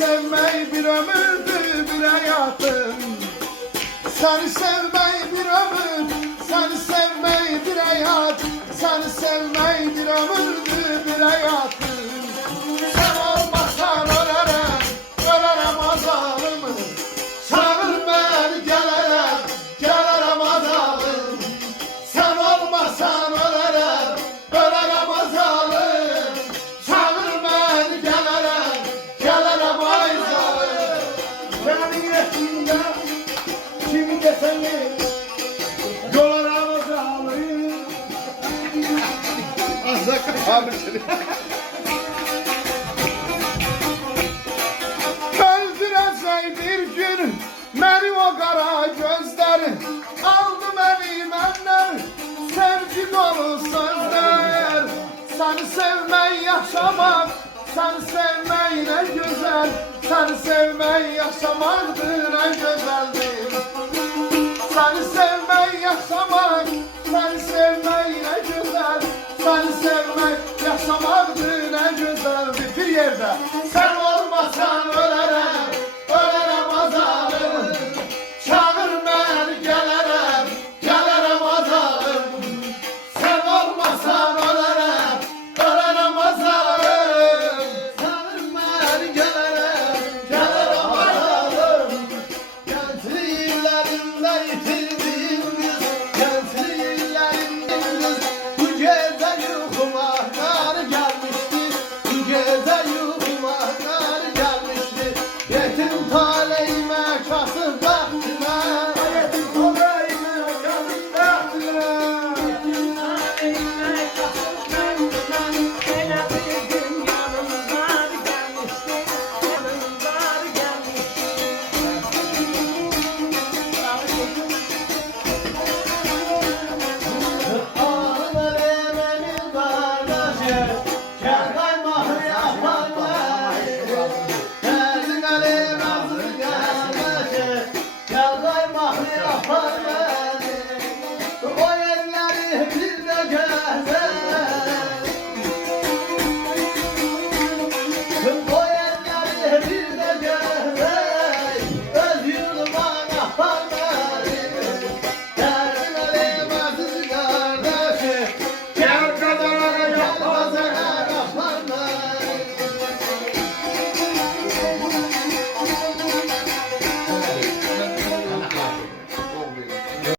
sevmeyi bir ömürdü bir hayatım. Seni sevmeyi bir ömür, seni sevmeyi bir hayat, seni sevmeyi bir ömürdü bir hayatım. Sen olmasan ölerim, ölerim azalımı. Çağır beni gelirim, gelirim azalım. Sen olmasan ölerim, ölerim azalım. Çağır beni gelirim, gelirim azalım. Senin resminde kimi de seni yolarım azalım. Abi Öldürecek bir gün beni o kara gözleri. Aldı beni benden sevgi dolu sözler. Seni sevmeyi yaşamak, seni sevmeyi ne güzel. Seni sevmeyi yaşamaktır ne güzeldir. Seni sevmeyi yaşamak, seni sevmeyi ne güzel. Seni sevmek yaşamaktır ne güzeldir. Bir yerde sen olmasan ölerim, ölerim azalım. Çağır beni gelirim, gelirim azalım. Sen olmasan ölerim, ölerim azalım. Çağır beni gelirim, gelirim azalım. Gençliklerinde yitirdim